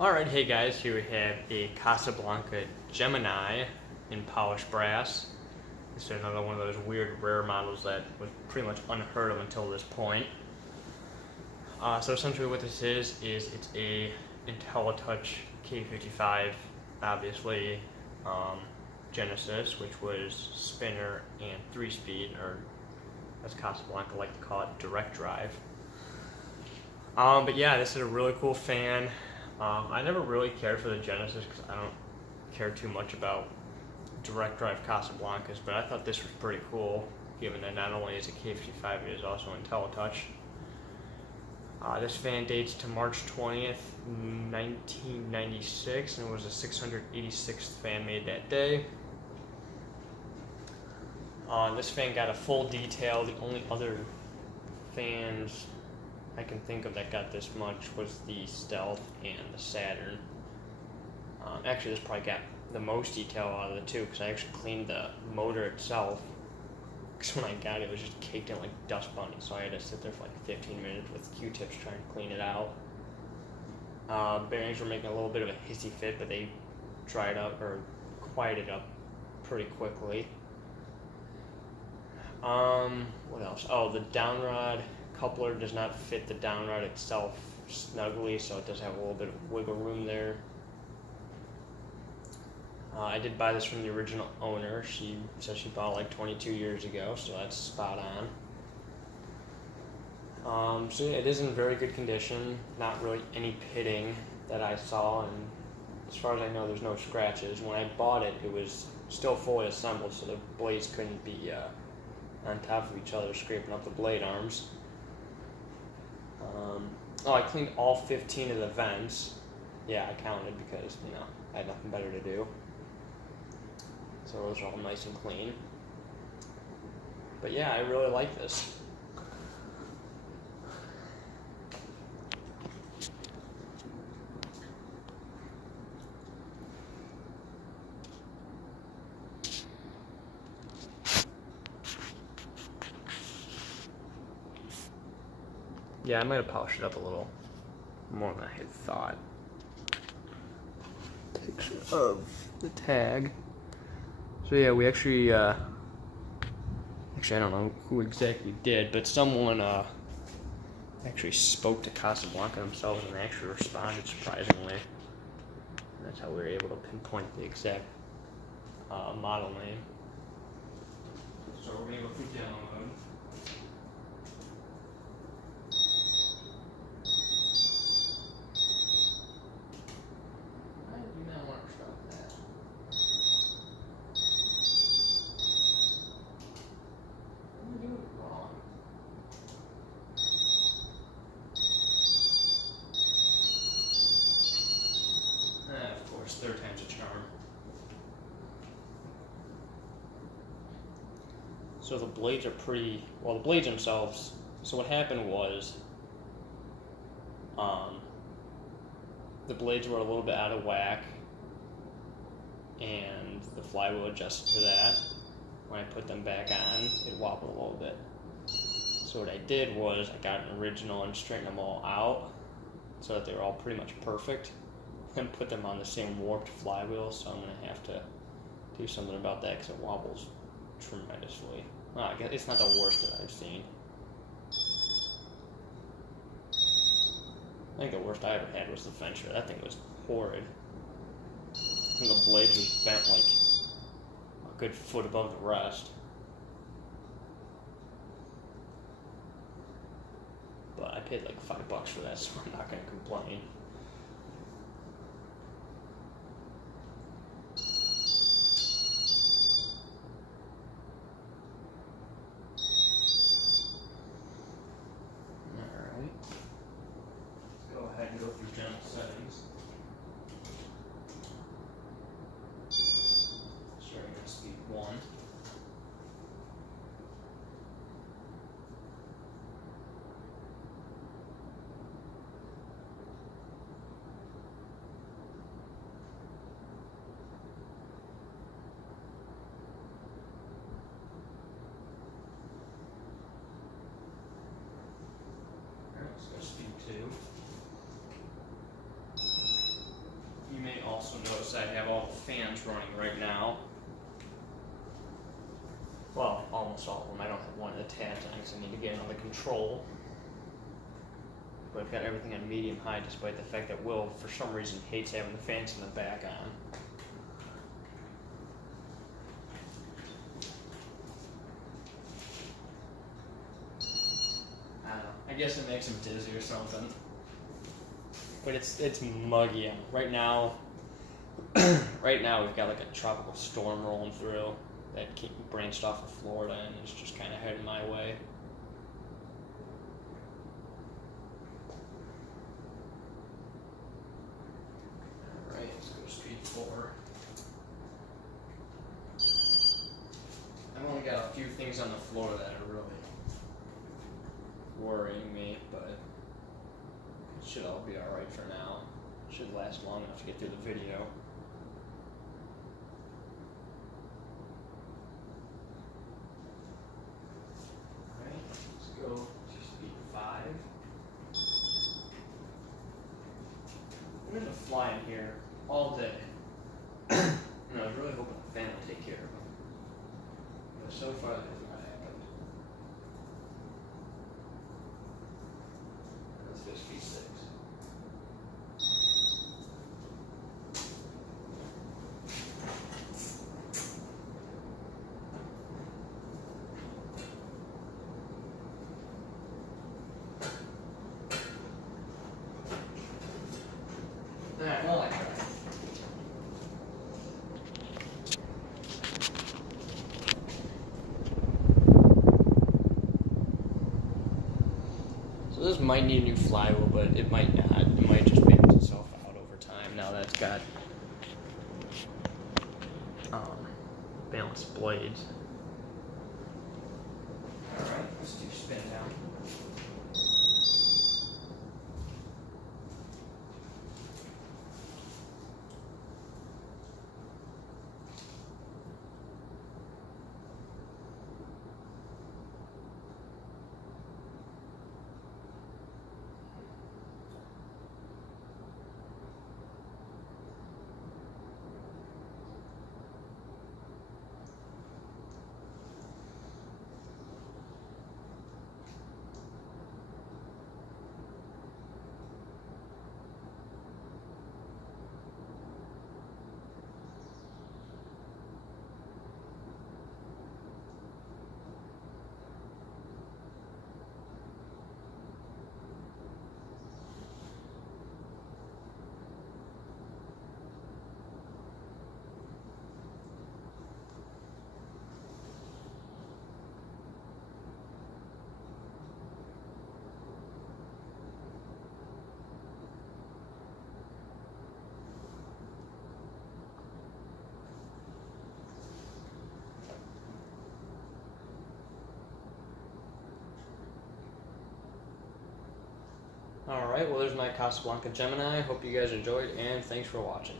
Alright, hey guys, here we have a Casablanca Gemini in polished brass. This is another one of those weird rare models that was pretty much unheard of until this point. So essentially what this is it's a IntelliTouch K55, obviously, Genesis, which was spinner and 3-speed, or as Casablanca like to call it, direct drive. But yeah, this is a really cool fan. I never really cared for the Genesis because I don't care too much about direct drive Casablancas, but I thought this was pretty cool, given that not only is it K55, it is also IntelliTouch. This fan dates to March 20th, 1996, and it was the 686th fan made that day. This fan got a full detail. The only other fans I can think of that got this much was the Stealth and the Saturn. Actually, this probably got the most detail out of the two because I actually cleaned the motor itself. Because when I got it, it was just caked in like dust bunny, so I had to sit there for like 15 minutes with Q-tips trying to clean it out. Bearings were making a little bit of a hissy fit, but they dried up or quieted up pretty quickly. What else? Oh, the downrod coupler does not fit the downrod itself snugly, so it does have a little bit of wiggle room there. I did buy this from the original owner. She said she bought it like 22 years ago, so that's spot on. So yeah, it is in very good condition. Not really any pitting that I saw, and as far as I know, there's no scratches. When I bought it, it was still fully assembled, so the blades couldn't be on top of each other, scraping up the blade arms. I cleaned all 15 of the vents. Yeah, I counted because, I had nothing better to do. So those are all nice and clean. But yeah, I really like this. Yeah, I might have polished it up a little more than I had thought. Picture of the tag. So yeah, we actually I don't know who exactly did, but someone actually spoke to Casablanca themselves and they actually responded surprisingly. And that's how we were able to pinpoint the exact model name. So we're gonna go through demo mode. I do not want to stop that. I'm doing it wrong. Of course, third time's a charm. So the blades are pretty, well, the blades themselves, so what happened was, the blades were a little bit out of whack, and the flywheel adjusted to that. When I put them back on, it wobbled a little bit. So what I did was I got an original and straightened them all out so that they were all pretty much perfect, and put them on the same warped flywheel, so I'm going to have to do something about that because it wobbles tremendously. Well, I guess it's not the worst that I've seen. I think the worst I ever had was the Venture. That thing was horrid. And the blades was bent like a good foot above the rest. But I paid like $5 for that, so I'm not going to complain. Alright. Let's go ahead and go through general settings. Starting at speed 1. Alright, let's go speed 2. also notice I have all the fans running right now. Well, almost all of them. I don't have one of the tabs on because I need to get another control. But I've got everything on medium high, despite the fact that Will, for some reason, hates having the fans in the back on. I don't know. I guess it makes him dizzy or something. But it's muggy out. Right now, we've got like a tropical storm rolling through that branched off of Florida and is just kind of heading my way. Alright, let's go to speed 4. I've only got a few things on the floor that are really worrying me, but it should all be alright for now. Should last long enough to get through the video. Go to speed 5. I'm going to fly in here all day. And I was really hoping the fan would take care of them. But so far that has not happened. Let's go speed 6. Alright, well, I tried. So this might need a new flywheel, but it might not. It might just balance itself out over time now that it's got balanced blades. Alright, let's do spin down. Alright, well there's my Casablanca Gemini. Hope you guys enjoyed, and thanks for watching.